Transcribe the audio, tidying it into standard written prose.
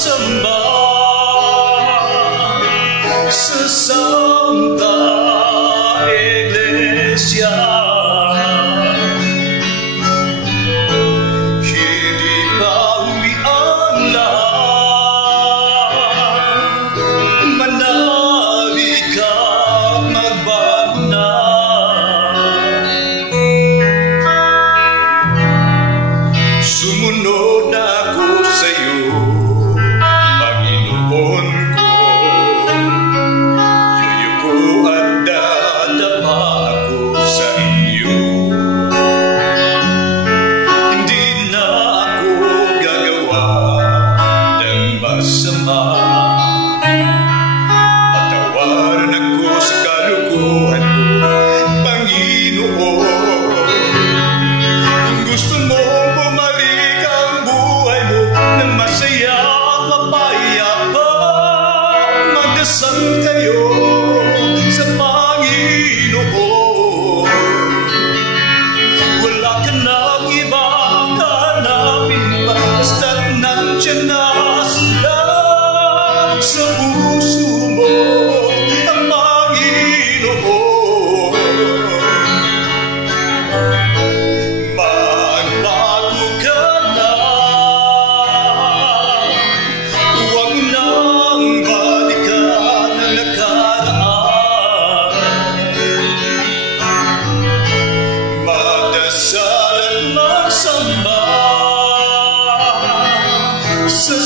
magsamba sa Santa Iglesia. Hindi pa umian lahat, manalig ka't magbago na. Sumunod ako sa'yo, Panginoon ko. Yuyuko at dadapa ako sa iyo. Hindi na ako gagawa ng masama. Patawaran ako sa kalukuhan ko, Panginoon. Kung gusto mo bumalik ang buhay mo ng masaya at mapayapa, magdasal kayo sa Panginoon. Wala ka nang ibang hanapin pa, basta't nandiyan na sila sa puso mo, ang Panginoon. Magbago ka na, huwag nang balikan ang nakaraan. Magdasal at magsamba sa